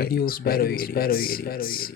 Videos by Videos. Edits.